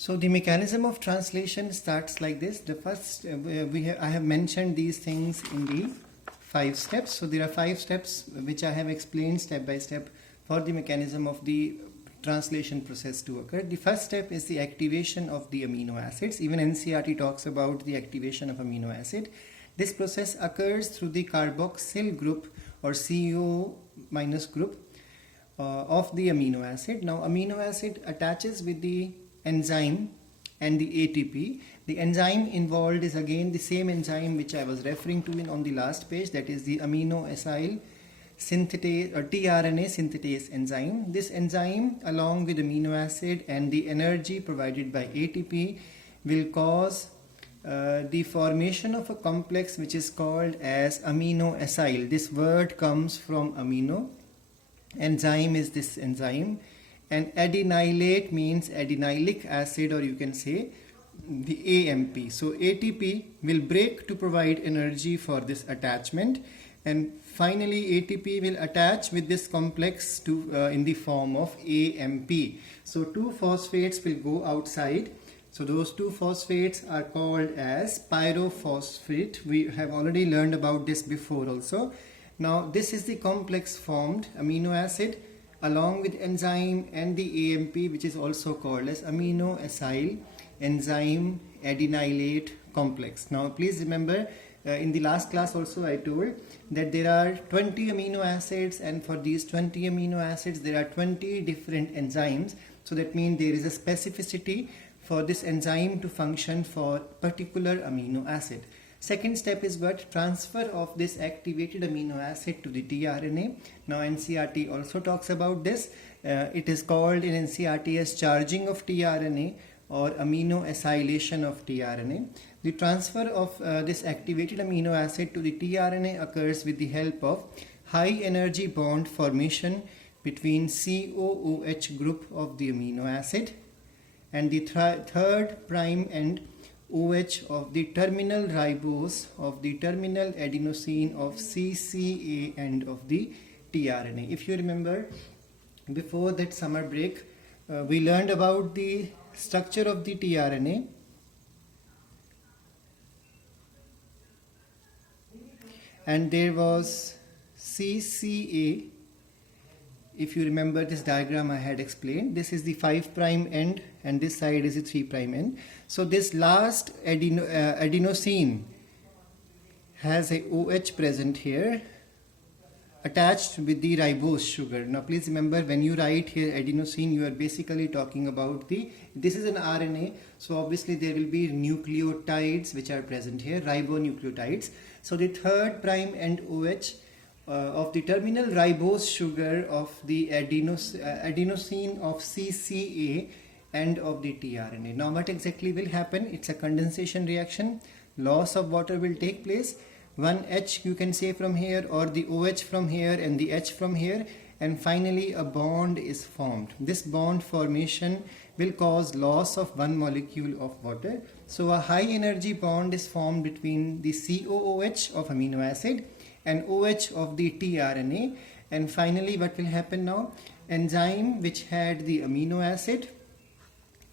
So the mechanism of translation starts like this. The first, I have mentioned these things in the 5 steps. So there are 5 steps which I have explained step by step for the mechanism of the translation process to occur. The first step is the activation of the amino acids. Even NCERT talks about the activation of amino acid. This process occurs through the carboxyl group or CO- group of the amino acid. Now amino acid attaches with the enzyme and the ATP. The enzyme involved is again the same enzyme which I was referring to on the last page, that is the amino acyl synthetase or tRNA synthetase enzyme. This enzyme along with amino acid and the energy provided by ATP will cause the formation of a complex which is called as amino acyl. This word comes from amino. Enzyme is this enzyme, and adenylate means adenylic acid, or you can say the AMP. So ATP will break to provide energy for this attachment, and finally ATP will attach with this complex to in the form of AMP. So 2 phosphates will go outside. So those 2 phosphates are called as pyrophosphate. We have already learned about this before also. Now this is the complex formed amino acid along with enzyme and the AMP, which is also called as amino acyl enzyme adenylate complex. Now please remember, in the last class also I told that there are 20 amino acids, and for these 20 amino acids there are 20 different enzymes. So that means there is a specificity for this enzyme to function for particular amino acid. Second step is what? Transfer of this activated amino acid to the tRNA. Now NCERT also talks about this. It is called in NCERT as charging of tRNA or amino acylation of tRNA. The transfer of this activated amino acid to the tRNA occurs with the help of high energy bond formation between COOH group of the amino acid and the third prime end OH of the terminal ribose of the terminal adenosine of CCA end of the tRNA. If you remember, before that summer break, we learned about the structure of the tRNA. And there was CCA. If you remember this diagram I had explained, this is the 5' end and this side is the 3' end. So this last adenosine has a OH present here attached with the ribose sugar. Now please remember, when you write here adenosine, you are basically talking about this is an RNA, so obviously there will be nucleotides which are present here, ribonucleotides. So the third prime end OH of the terminal ribose sugar of the adenosine of CCA end of the tRNA. Now what exactly will happen? It's a condensation reaction. Loss of water will take place. One H you can say from here, or the OH from here and the H from here, and finally a bond is formed. This bond formation will cause loss of one molecule of water. So a high energy bond is formed between the COOH of amino acid and OH of the tRNA, and finally what will happen now? Enzyme which had the amino acid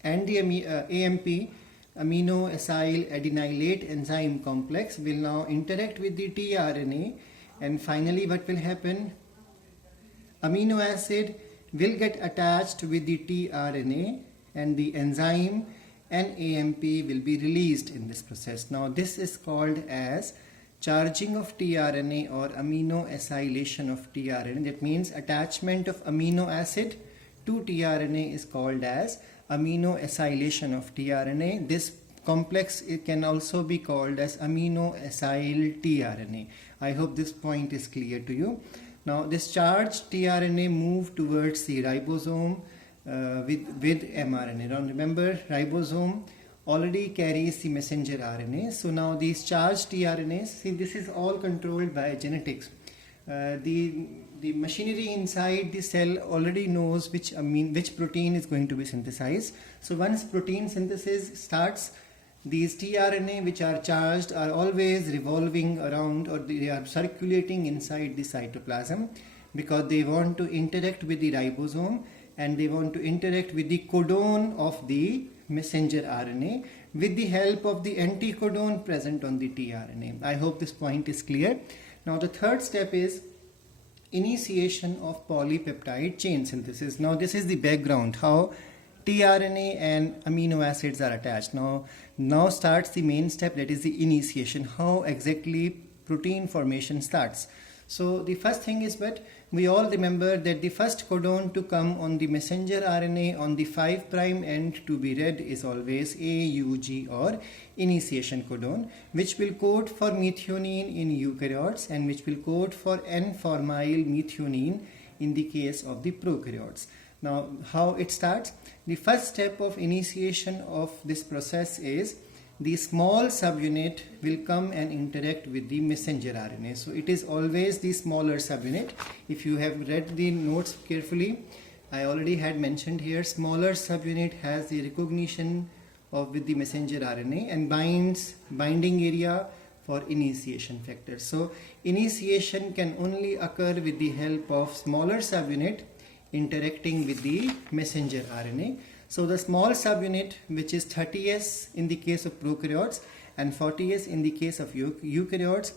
and the AMP, amino acyl adenylate enzyme complex, will now interact with the tRNA, and finally what will happen? Amino acid will get attached with the tRNA and the enzyme and AMP will be released in this process. Now this is called as charging of tRNA or amino acylation of tRNA. That means attachment of amino acid to tRNA is called as amino acylation of tRNA. This complex, it can also be called as amino acyl tRNA. I hope this point is clear to you. Now this charged tRNA move towards the ribosome with mRNA. Now remember, ribosome already carries the messenger RNA. So now these charged tRNAs, see, this is all controlled by genetics. The machinery inside the cell already knows which protein is going to be synthesized. So once protein synthesis starts, these tRNA which are charged are always revolving around, or they are circulating inside the cytoplasm, because they want to interact with the ribosome and they want to interact with the codon of the messenger RNA with the help of the anticodon present on the tRNA. I hope this point is clear. Now the third step is initiation of polypeptide chain synthesis. Now this is the background, how tRNA and amino acids are attached. Now starts the main step, that is the initiation, how exactly protein formation starts. So the first thing is that we all remember that the first codon to come on the messenger RNA on the 5' end to be read is always AUG, or initiation codon, which will code for methionine in eukaryotes and which will code for N-formyl methionine in the case of the prokaryotes. Now how it starts? The first step of initiation of this process is the small subunit will come and interact with the messenger RNA. So it is always the smaller subunit. If you have read the notes carefully, I already had mentioned here, smaller subunit has the recognition of with the messenger RNA and binding area for initiation factors. So initiation can only occur with the help of smaller subunit interacting with the messenger RNA. So the small subunit, which is 30S in the case of prokaryotes and 40S in the case of eukaryotes,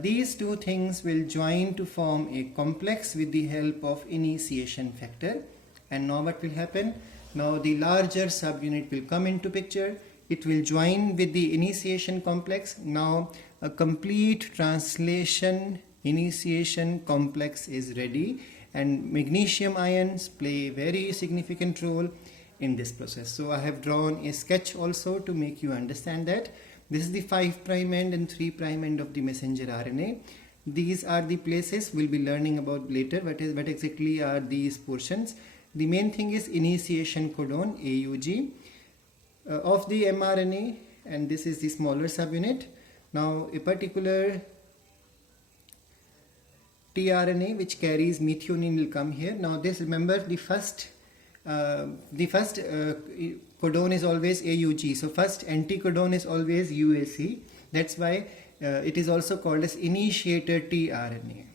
these two things will join to form a complex with the help of initiation factor. And now what will happen? Now the larger subunit will come into picture. It will join with the initiation complex. Now a complete translation initiation complex is ready, and magnesium ions play a very significant role in this process. So I have drawn a sketch also to make you understand that. This is the 5' end and 3' end of the messenger RNA. These are the places we'll be learning about later. What exactly are these portions? The main thing is initiation codon, AUG, of the mRNA, and this is the smaller subunit. Now a particular tRNA which carries methionine will come here. Now this, remember, the first codon is always AUG. So first anticodon is always UAC. That's why it is also called as initiator tRNA.